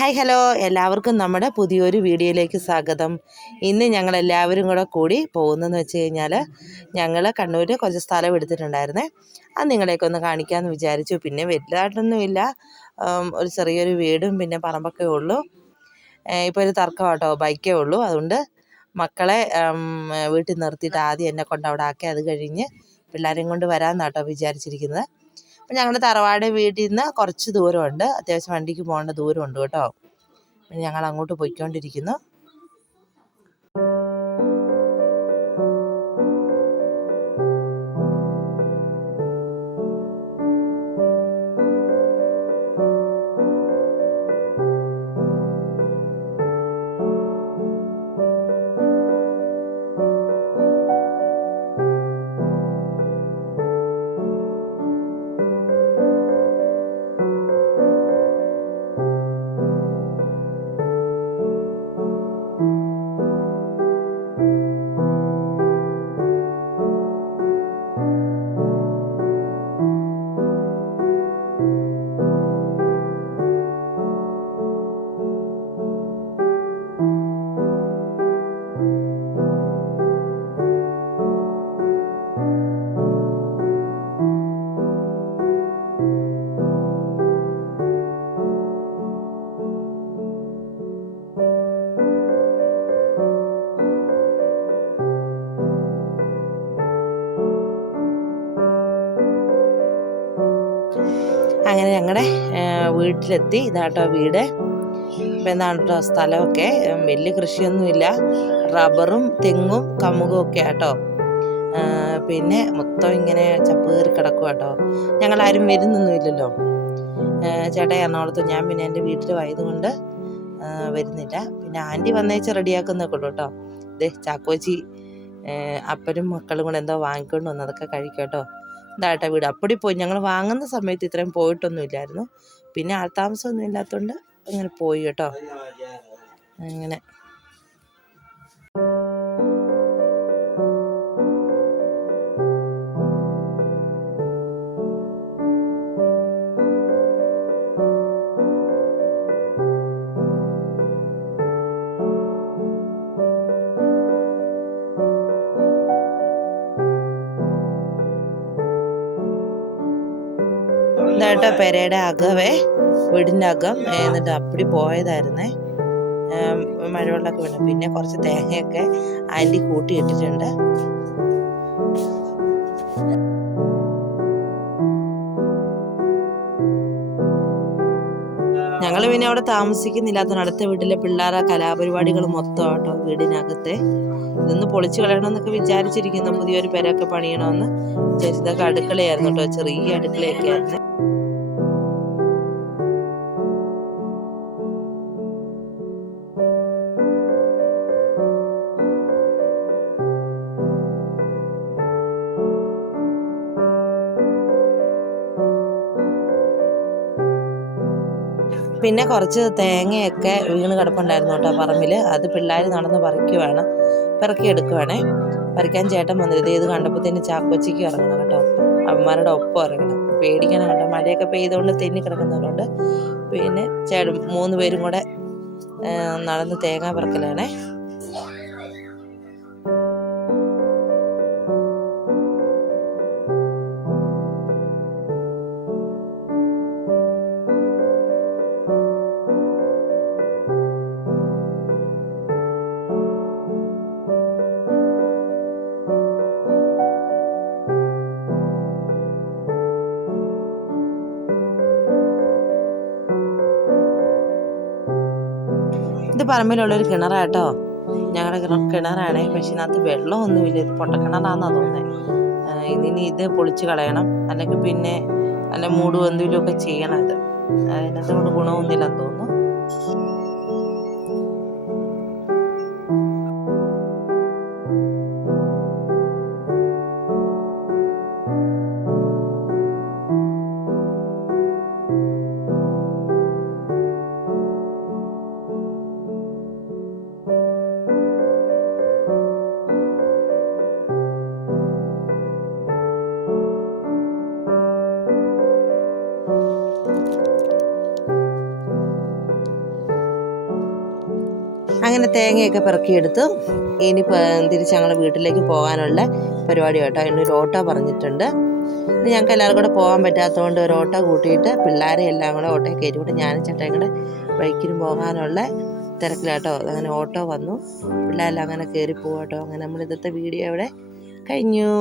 Hi hello, എല്ലാവർക്കും നമ്മുടെ പുതിയൊരു വീഡിയോയിലേക്ക് സ്വാഗതം. ഇന്ന് ഞങ്ങളെല്ലാവരും കൂടി പോകുന്നതെന്ന് വെച്ച് കഴിഞ്ഞാൽ, ഞങ്ങൾ കണ്ണൂർ കുറച്ച് സ്ഥലം എടുത്തിട്ടുണ്ടായിരുന്നേ. അത് നിങ്ങളെയൊക്കെ ഒന്ന് കാണിക്കാമെന്ന് വിചാരിച്ചു. പിന്നെ വലുതായിട്ടൊന്നുമില്ല, ഒരു ചെറിയൊരു വീടും പിന്നെ പറമ്പൊക്കെ ഉള്ളൂ. ഇപ്പോൾ ഒരു തർക്കം കേട്ടോ, ബൈക്കേ ഉള്ളൂ. അതുകൊണ്ട് മക്കളെ വീട്ടിൽ നിർത്തിയിട്ട് ആദ്യം എന്നെ കൊണ്ട് അവിടെ ആക്കി, അത് കഴിഞ്ഞ് പിള്ളേരെയും കൊണ്ട് വരാമെന്നാണ് കേട്ടോ വിചാരിച്ചിരിക്കുന്നത്. അപ്പം ഞങ്ങളുടെ തറവാട് വീട്ടിൽ നിന്ന് കുറച്ച് ദൂരമുണ്ട്, അത്യാവശ്യം വണ്ടിക്ക് പോകേണ്ട ദൂരമുണ്ട് കേട്ടോ. ഞങ്ങൾ അങ്ങോട്ട് പോയിക്കൊണ്ടിരിക്കുന്നു. അങ്ങനെ ഞങ്ങളുടെ വീട്ടിലെത്തി. ഇതാട്ടോ വീട്. ഇപ്പം എന്താണ് കേട്ടോ സ്ഥലമൊക്കെ, വലിയ കൃഷിയൊന്നുമില്ല, റബ്ബറും തെങ്ങും കമുകും ഒക്കെ ആട്ടോ. പിന്നെ മൊത്തം ഇങ്ങനെ ചപ്പ് കയറി കിടക്കും കേട്ടോ. ഞങ്ങളാരും വരുന്നൊന്നുമില്ലല്ലോ. ചേട്ടാ എറണാകുളത്ത്, ഞാൻ പിന്നെ എൻ്റെ വീട്ടിലുമായതുകൊണ്ട് വരുന്നില്ല. പിന്നെ ആൻറ്റി വന്നേച്ച് റെഡിയാക്കുന്നൊക്കെ ഉള്ളൂ കേട്ടോ. ഇതേ ചാക്കോച്ചി അപ്പനും മക്കളും കൂടെ എന്തോ വാങ്ങിക്കൊണ്ട് വന്നു, അതൊക്കെ കഴിക്കും കേട്ടോ. ഇതായിട്ടാ വീട്. അപ്പടി പോയി ഞങ്ങൾ വാങ്ങുന്ന സമയത്ത് ഇത്രയും പോയിട്ടൊന്നും ഇല്ലായിരുന്നു. പിന്നെ ആൾത്താമസമൊന്നും ഇല്ലാത്തതുകൊണ്ട് അങ്ങനെ പോയി കേട്ടോ. അങ്ങനെ ഇതായിട്ടോ പെരയുടെ അകവേ, വീടിൻ്റെ അകം. എന്നിട്ട് അപ്പടി പോയതായിരുന്നേ, മഴവെള്ളമൊക്കെ വീണു. പിന്നെ കുറച്ച് തേങ്ങയൊക്കെ ആൻറ്റി കൂട്ടിയിട്ടിട്ടുണ്ട്. ഞങ്ങൾ പിന്നെ അവിടെ താമസിക്കുന്നില്ലാത്തതുകൊണ്ട് അടുത്ത വീട്ടിലെ പിള്ളേരെ കലാപരിപാടികൾ മൊത്തം കേട്ടോ വീടിനകത്തെ. ഇതൊന്ന് പൊളിച്ച് കളയണമെന്നൊക്കെ വിചാരിച്ചിരിക്കുന്നു, പുതിയൊരു പെരയൊക്കെ പണിയണമെന്ന് വിചാരിച്ചു. ഇതൊക്കെ അടുക്കളയായിരുന്നു കേട്ടോ, ചെറിയ അടുക്കളയൊക്കെ ആയിരുന്നു. പിന്നെ കുറച്ച് തേങ്ങയൊക്കെ വീണ് കിടപ്പുണ്ടായിരുന്നു കേട്ടോ പറമ്പിൽ. അത് പിള്ളേർ നടന്ന് പെറുക്കിയെടുക്കുവാണേ. പറിക്കാൻ ചേട്ടൻ വന്നിരുത്. ഇത് കണ്ടപ്പോഴത്തേന് ചാക്കോച്ചിക്ക് ഇറങ്ങണം കേട്ടോ, അമ്മമാരുടെ ഒപ്പം ഇറങ്ങണം. പേടിക്കണം കേട്ടോ, മഴയൊക്കെ പെയ്തുകൊണ്ട് തെന്നി കിടക്കുന്നതുകൊണ്ട്. പിന്നെ ചേട്ടൻ 3 പേരും കൂടെ നടന്ന് തേങ്ങ പെറുക്കലാണേ. ഇത് പറമ്പിലുള്ളൊരു കിണറാട്ടോ, ഞങ്ങളുടെ കിണറാണേ. പക്ഷെ ഇതിനകത്ത് വെള്ളമൊന്നുമില്ല, ഇത് പൊട്ടക്കിണറാണെന്നാണ് തോന്നുന്നത്. ഇനി ഇത് പൊളിച്ച് കളയണം, അല്ലെങ്കിൽ പിന്നെ മൂടും എന്തെങ്കിലുമൊക്കെ ചെയ്യണം. ഇത് അതിനകത്ത് കൊണ്ട് ഗുണമൊന്നുമില്ലെന്ന് തോന്നുന്നു. അങ്ങനെ തേങ്ങയൊക്കെ പെറുക്കിയെടുത്തു. ഇനി തിരിച്ച് ഞങ്ങൾ വീട്ടിലേക്ക് പോകാനുള്ള പരിപാടി കേട്ടോ. അതിനൊരു ഓട്ടോ പറഞ്ഞിട്ടുണ്ട്. ഇനി ഞങ്ങൾക്ക് എല്ലാവർക്കും കൂടെ പോകാൻ പറ്റാത്തതുകൊണ്ട് ഒരു ഓട്ടോ കൂട്ടിയിട്ട് പിള്ളേരെ എല്ലാം കൂടെ ഓട്ടോയിൽ കയറ്റിവിട്ട് ഞാനും ചേട്ടയും കൂടെ ബൈക്കിന് പോകാനുള്ള തിരക്കിലാട്ടോ. അങ്ങനെ ഓട്ടോ വന്നു, പിള്ളേരെല്ലാം അങ്ങനെ കയറി പോകാട്ടോ. അങ്ങനെ നമ്മൾ ഇന്നത്തെ വീഡിയോ ഇവിടെ കഴിഞ്ഞു.